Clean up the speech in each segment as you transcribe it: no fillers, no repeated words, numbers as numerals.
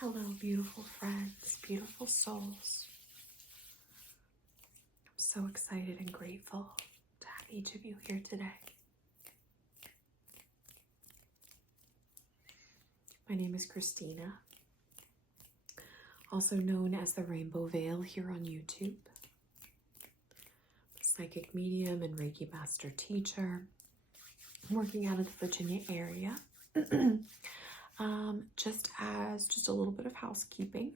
Hello, beautiful friends, beautiful souls. I'm so excited and grateful to have each of you here today. My name is Christina, also known as the Rainbow Veil here on YouTube. I'm a psychic medium and Reiki master teacher. I'm working out of the Virginia area. Just a little bit of housekeeping.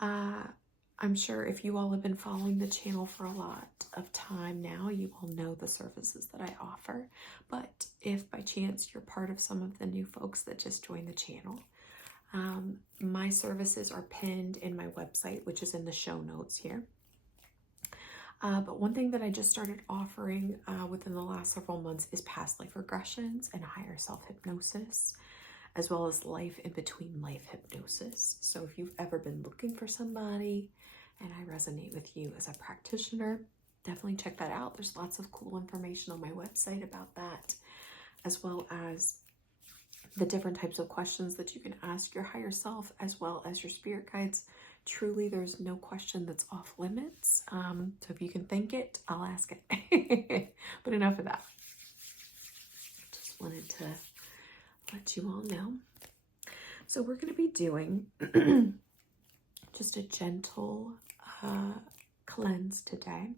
I'm sure if you all have been following the channel for a lot of time now, you all know the services that I offer. But if by chance you're part of some of the new folks that just joined the channel, my services are pinned in my website, which is in the show notes here. But one thing that I just started offering within the last several months is past life regressions and higher self hypnosis, as well as life in between life hypnosis. So if you've ever been looking for somebody and I resonate with you as a practitioner, definitely check that out. There's lots of cool information on my website about that, as well as the different types of questions that you can ask your higher self as well as your spirit guides. Truly, there's no question that's off limits. So if you can think it, I'll ask it. But enough of that. Just wanted to let you all know. So we're going to be doing just a gentle cleanse today.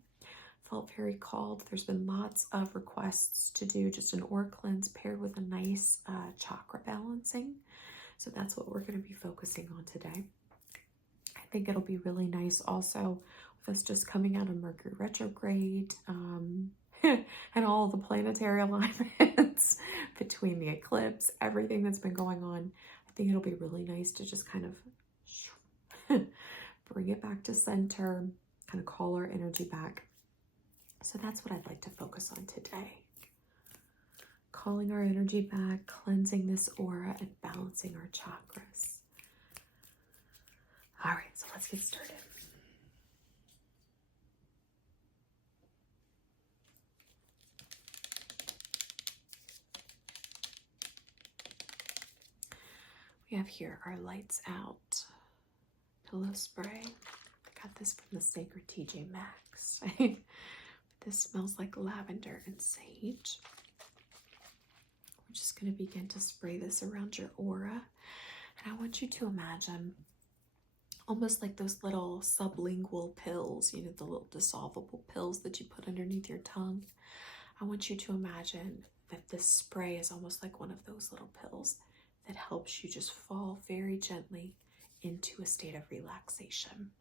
Felt very called. There's been lots of requests to do just an aura cleanse paired with a nice chakra balancing. So that's what we're going to be focusing on today. I think it'll be really nice also with us just coming out of Mercury retrograde and all the planetary alignments between the eclipse, everything that's been going on. I think it'll be really nice to just kind of bring it back to center, kind of call our energy back. So that's what I'd like to focus on today. Calling our energy back, cleansing this aura, and balancing our chakras. All right, so let's get started. We have here our lights out pillow spray. I got this from the Sacred TJ Maxx. This smells like lavender and sage. We're just going to begin to spray this around your aura. And I want you to imagine almost like those little sublingual pills, you know, the little dissolvable pills that you put underneath your tongue. I want you to imagine that this spray is almost like one of those little pills that helps you just fall very gently into a state of relaxation.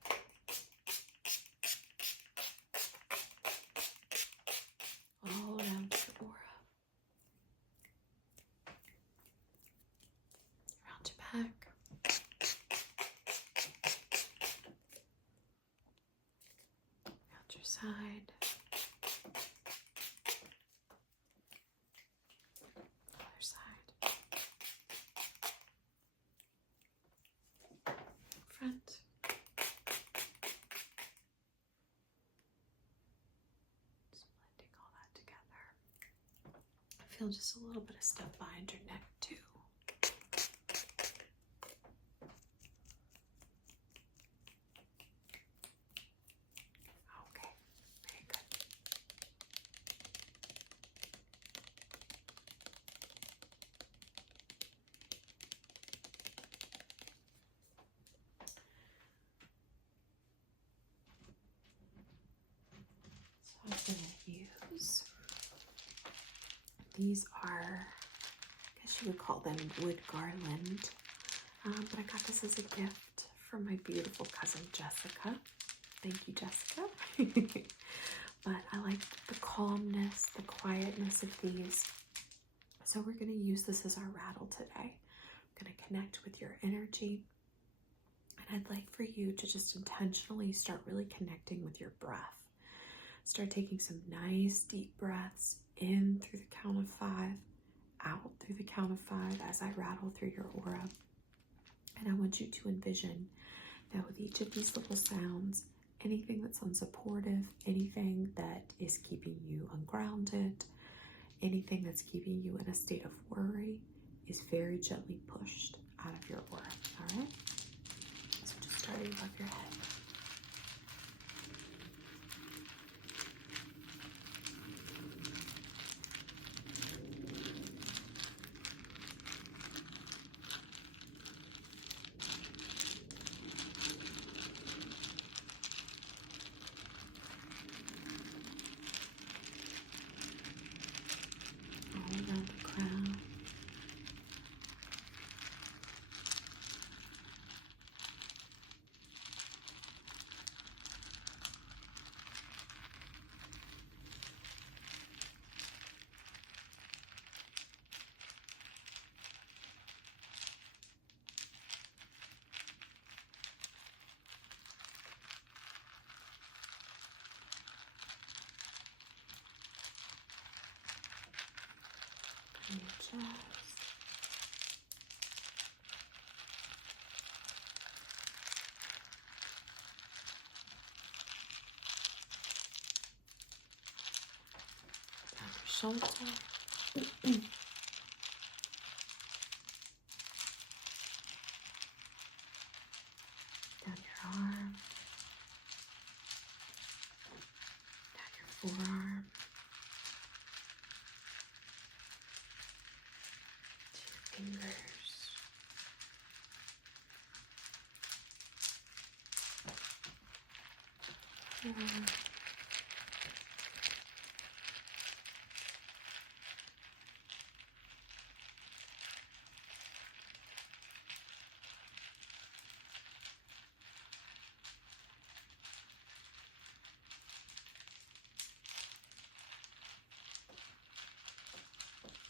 All around your aura. Around your back. Around your side. Other side. Front. Just blending all that together. I feel just a little bit of stuff behind your neck too. Okay, very good. So I'm going to use, these are, I guess you would call them wood garland, but I got this as a gift from my beautiful cousin Jessica. Thank you, Jessica. But I like the calmness, the quietness of these. So we're going to use this as our rattle today. I'm going to connect with your energy. And I'd like for you to just intentionally start really connecting with your breath. Start taking some nice deep breaths in through the count of 5, out through the count of 5 as I rattle through your aura. And I want you to envision that with each of these little sounds, anything that's unsupportive, anything that is keeping you ungrounded, anything that's keeping you in a state of worry is very gently pushed out of your aura, all right? So just starting above your head. All around the crown. And your chest. Down your shoulder. Down your arm. Down your forearm. To your fingers.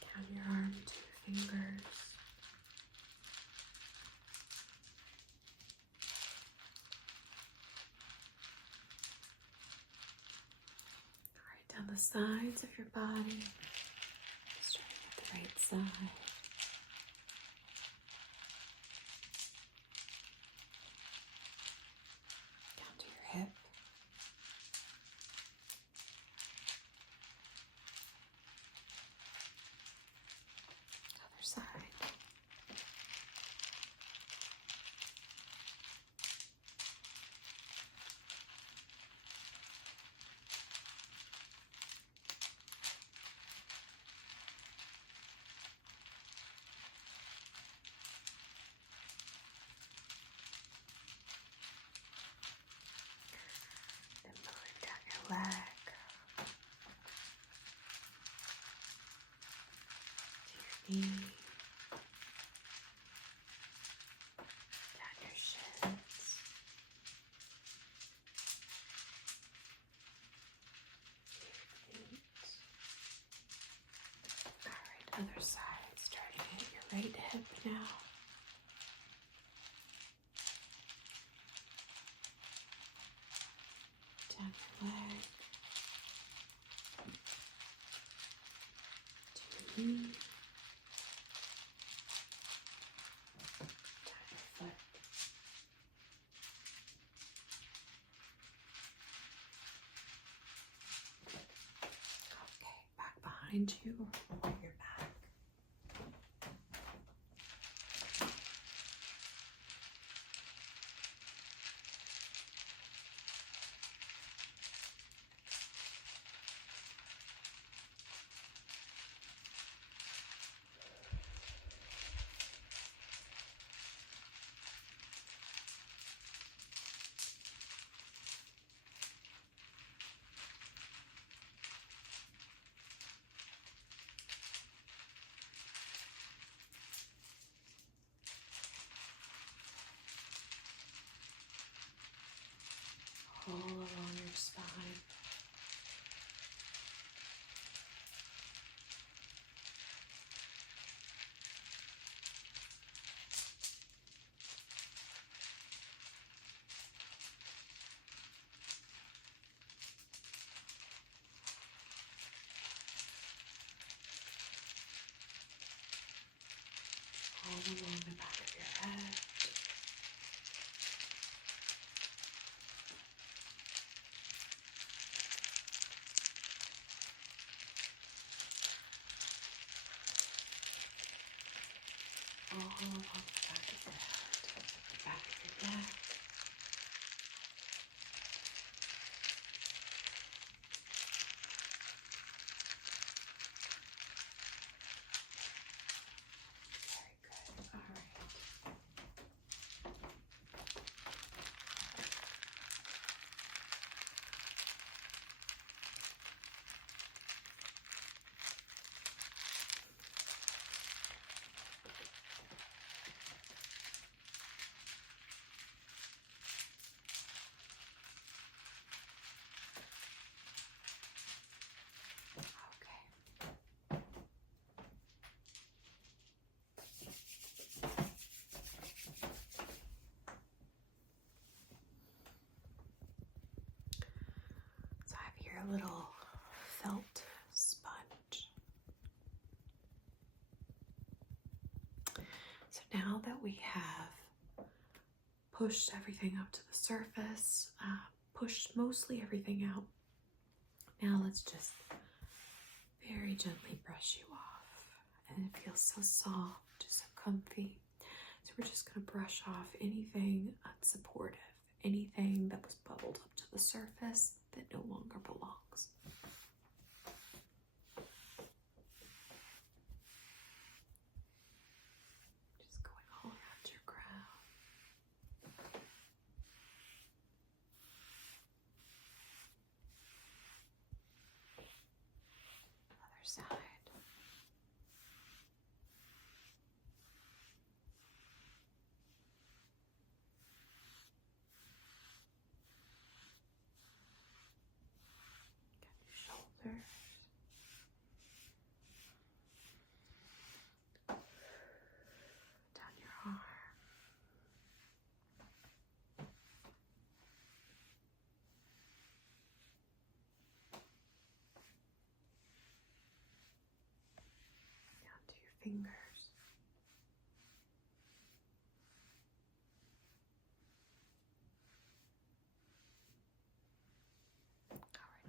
Down your arm to your fingers. Right down the sides of your body. Starting at the right side. Down to your hip. Other side. Then moving down your leg. To your knee. Down your shins. To your feet. Alright, other side. Starting at your right hip now. Down your leg. To your knee. Down your foot. Okay, back behind you. Over your back. All along your spine. All along the back of your head. All along the back Back of your neck. Very good. All right. So I have here a little felt sponge. So now that we have pushed everything up to the surface, pushed mostly everything out, now let's just very gently brush you off. And it feels so soft, so comfy. So we're just going to brush off anything unsupportive, anything that was bubbled up to the surface that no longer belongs. Just going all around your crown. Other side. Shoulders, down your arm, down to your fingers,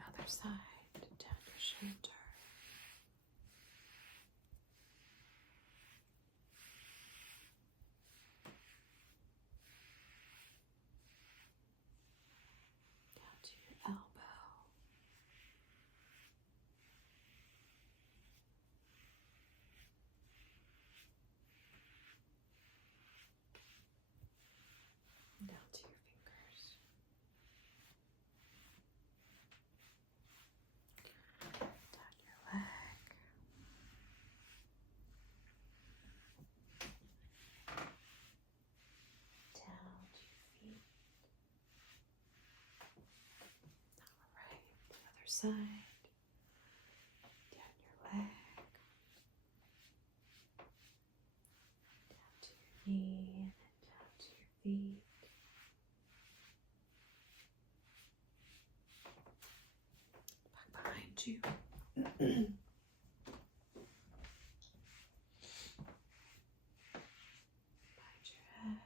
other side, down your shoulder. Down to your elbow. Down to your fingers. Down your leg. Down to your feet. All right, the other side. Down your leg. Down to your knee and then down to your feet. Back behind you. Behind your head.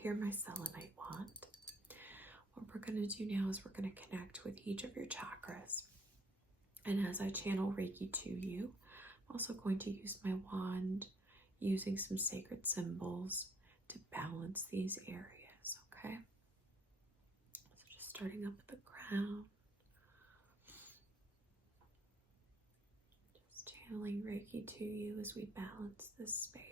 hear my selenite wand. What we're going to do now is we're going to connect with each of your chakras. And as I channel Reiki to you, I'm also going to use my wand using some sacred symbols to balance these areas, okay? So just starting up at the crown. Just channeling Reiki to you as we balance this space.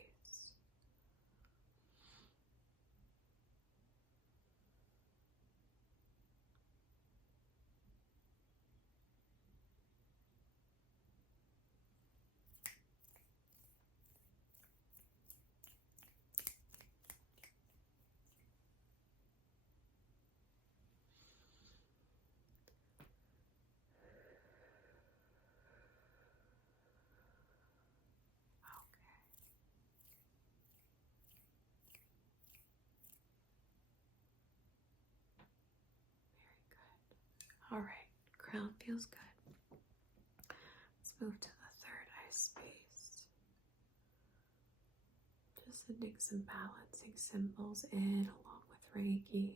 All right, crown feels good. Let's move to the third eye space. Just sending some balancing symbols in along with Reiki.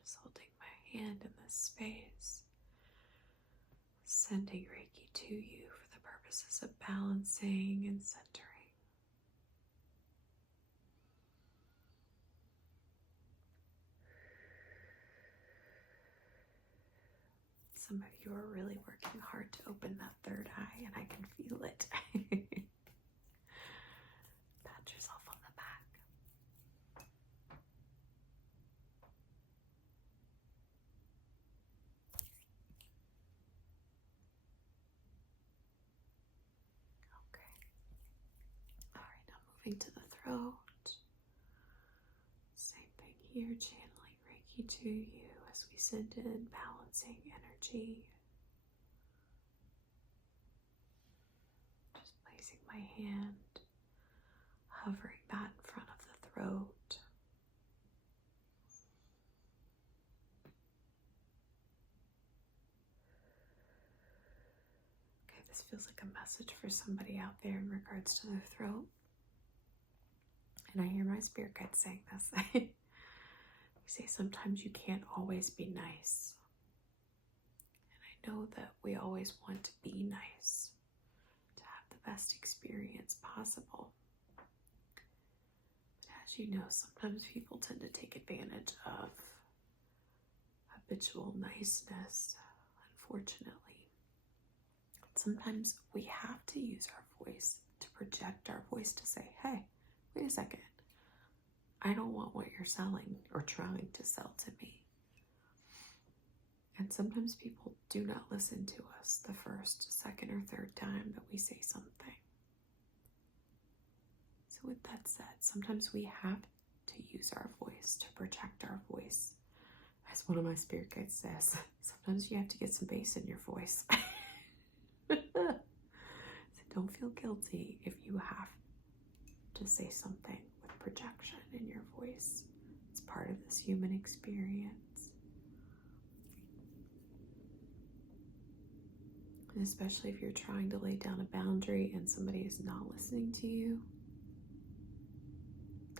Just holding my hand in this space. Sending Reiki to you for the purposes of balancing and centering. Some of you are really working hard to open that third eye, and I can feel it. Pat yourself on the back. Okay. All right, now moving to the throat. Same thing here, channeling Reiki to you as we send in balancing energy. Just placing my hand, hovering that in front of the throat. Okay, this feels like a message for somebody out there in regards to their throat. And I hear my spirit guide saying this. They say sometimes you can't always be nice. And I know that we always want to be nice, to have the best experience possible. But as you know, sometimes people tend to take advantage of habitual niceness, unfortunately. Sometimes we have to use our voice to project our voice to say, hey, wait a second. I don't want what you're selling or trying to sell to me. And sometimes people do not listen to us the first, second, or third time that we say something. So with that said, sometimes we have to use our voice to project our voice. As one of my spirit guides says, sometimes you have to get some bass in your voice. So don't feel guilty if you have to say something with projection in your voice. It's part of this human experience. And especially if you're trying to lay down a boundary and somebody is not listening to you,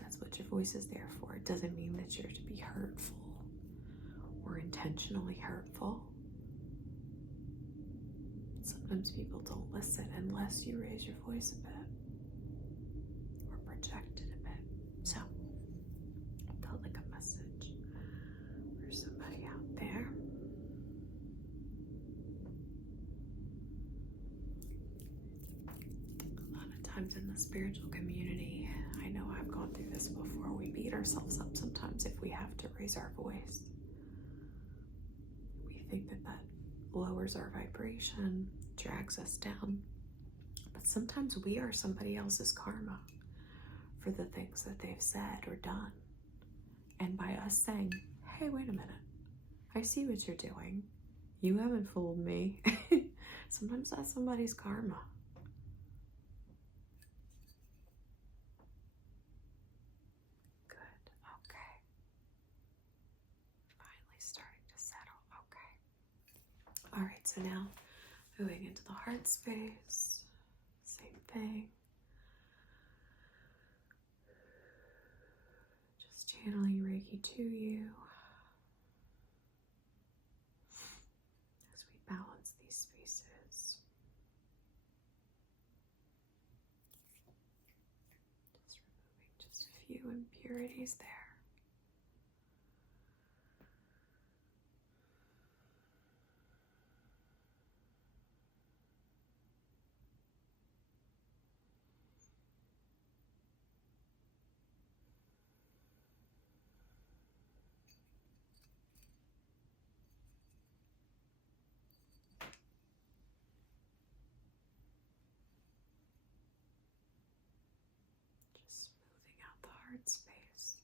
that's what your voice is there for. It doesn't mean that you're to be hurtful or intentionally hurtful. Sometimes people don't listen unless you raise your voice a bit or project it a bit. So, I felt like a message for somebody out there. A lot of times in the spiritual community, I know I've gone through this before, we beat ourselves up sometimes if we have to raise our voice. We think that that lowers our vibration, drags us down. But sometimes we are somebody else's karma for the things that they've said or done. And by us saying, hey, wait a minute, I see what you're doing. You haven't fooled me. Sometimes that's somebody's karma. Good, okay. Finally starting to settle, okay. All right, so now Moving into the heart space, same thing. Just channeling Reiki to you as we balance these spaces. Just removing just a few impurities there. Just smoothing out the heart space.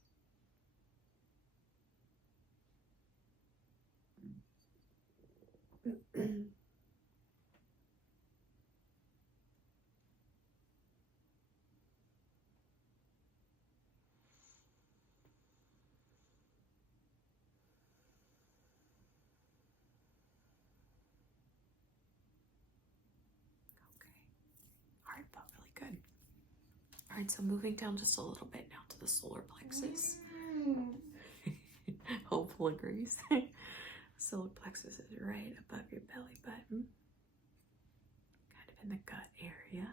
Heart felt really good. All right, so moving down just a little bit now to the solar plexus. Hopeful agrees. Solar plexus is right above your belly button, kind of in the gut area.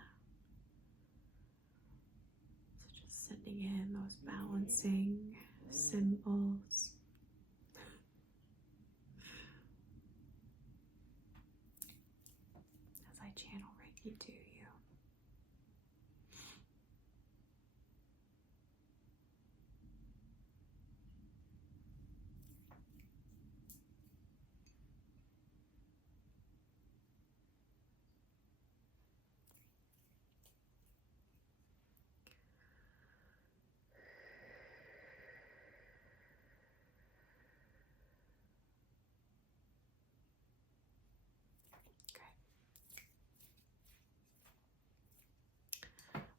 So just sending in those balancing symbols. As I channel Reiki to you.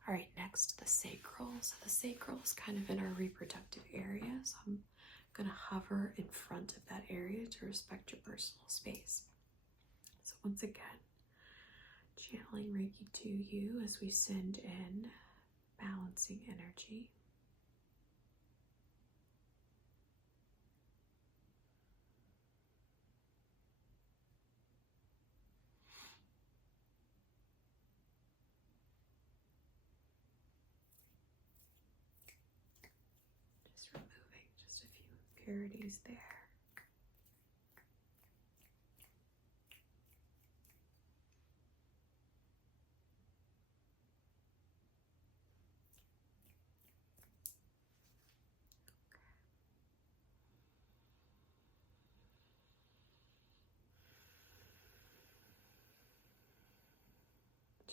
All right, next the sacral. So the sacral is kind of in our reproductive area. So I'm going to hover in front of that area to respect your personal space. So once again, channeling Reiki to you as we send in balancing energy. Just removing just a few impurities there.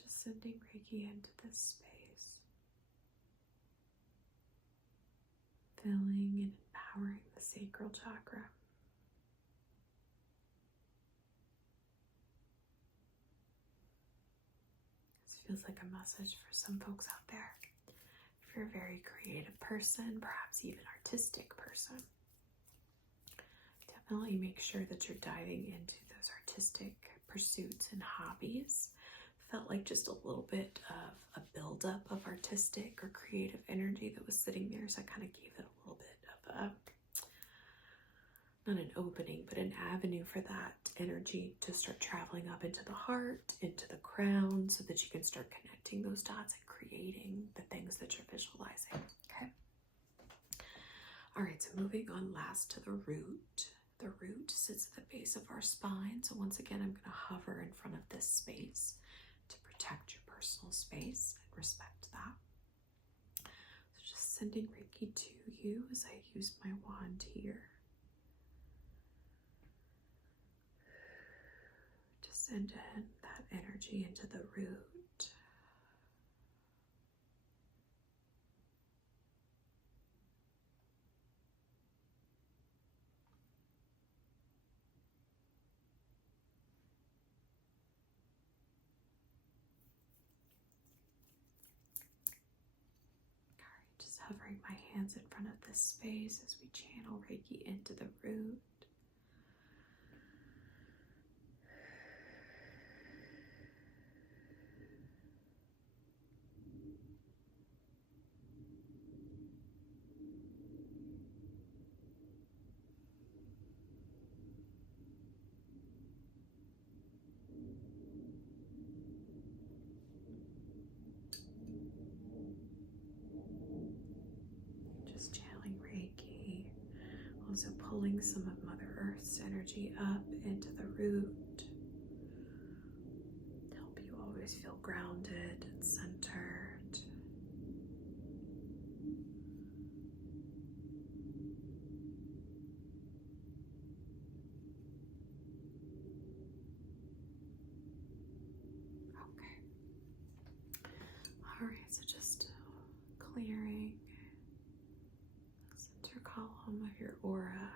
Just sending Reiki into this space. Filling and empowering the sacral chakra. This feels like a message for some folks out there. If you're a very creative person, perhaps even artistic person, definitely make sure that you're diving into those artistic pursuits and hobbies. Felt like just a little bit of a buildup of artistic or creative energy that was sitting there, so I kind of gave it a little bit of a, not an opening, but an avenue for that energy to start traveling up into the heart, into the crown, so that you can start connecting those dots and creating the things that you're visualizing. Okay. All right, so moving on last to the root. The root sits at the base of our spine. So once again, I'm going to hover in front of this space to protect your personal space and respect that. So just sending Reiki to you as I use my wand here. To send in that energy into the root. Just hovering my hands in front of this space as we channel Reiki into the root. Also pulling some of Mother Earth's energy up into the root to help you always feel grounded and centered. Okay. All right, so just clearing the center column of your aura.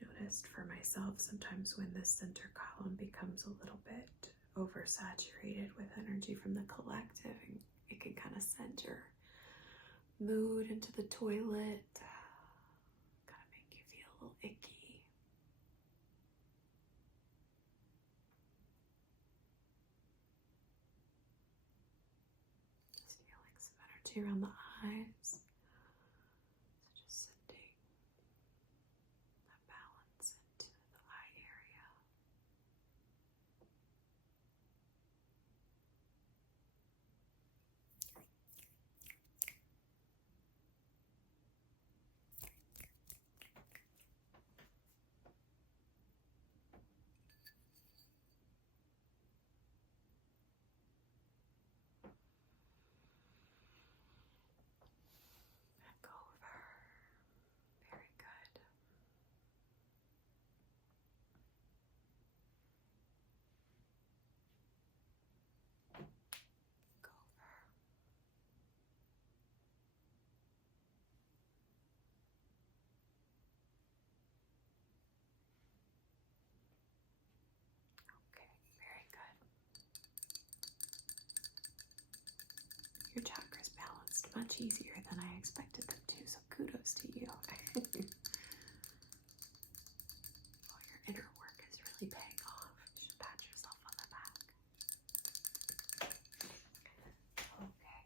Noticed for myself sometimes when this center column becomes a little bit oversaturated with energy from the collective, and it can kind of send your mood into the toilet, kind of make you feel a little icky. Just feeling some energy around the eyes. So just sending that balance into the eye area. Back over. Very good. Back over. Okay, very good. Your chakras balanced much easier than I expected them to, so kudos to you. Well, your inner work is really paying off. You should pat yourself on the back. Okay.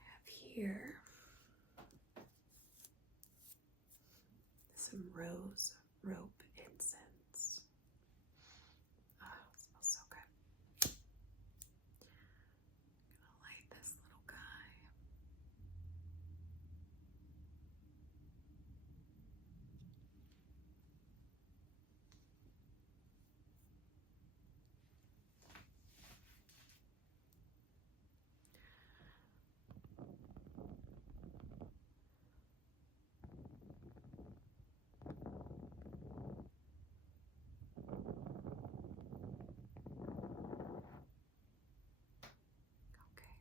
I have here some rose rope incense. Oh, it smells so good. I'm gonna light this little guy. Okay.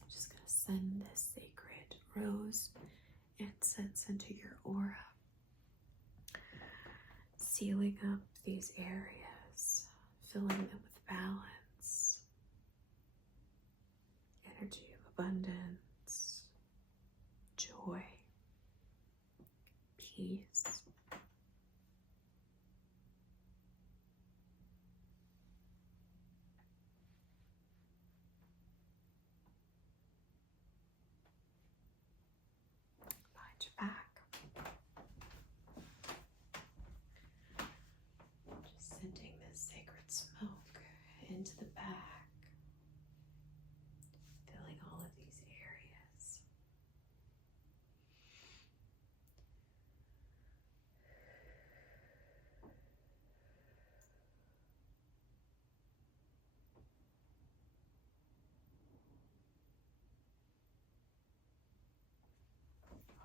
I'm just gonna send this sacred rose incense into your aura, sealing up these areas, filling them with balance, energy of abundance, joy, peace. Behind your back. Just sending this sacred smoke into the back, filling all of these areas.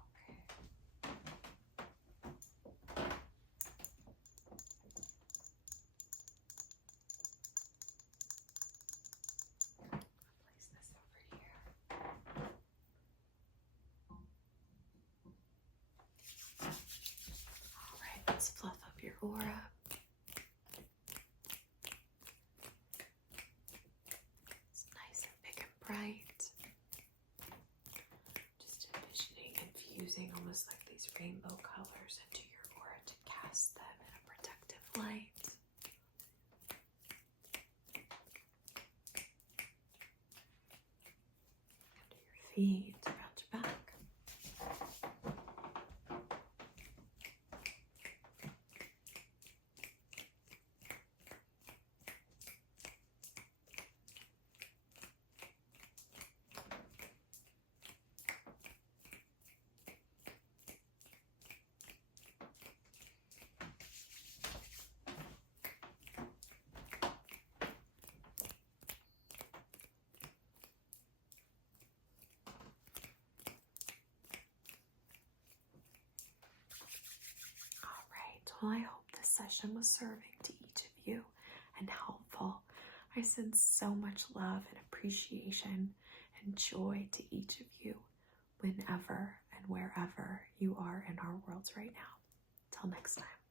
Okay. Place this over here. All right, let's fluff up your aura. It's nice and big and bright. Just envisioning infusing almost like these rainbow colors into your aura to cast them in a protective light. Under your feet, around your back. Well, I hope this session was serving to each of you and helpful. I send so much love and appreciation and joy to each of you whenever and wherever you are in our worlds right now. Till next time.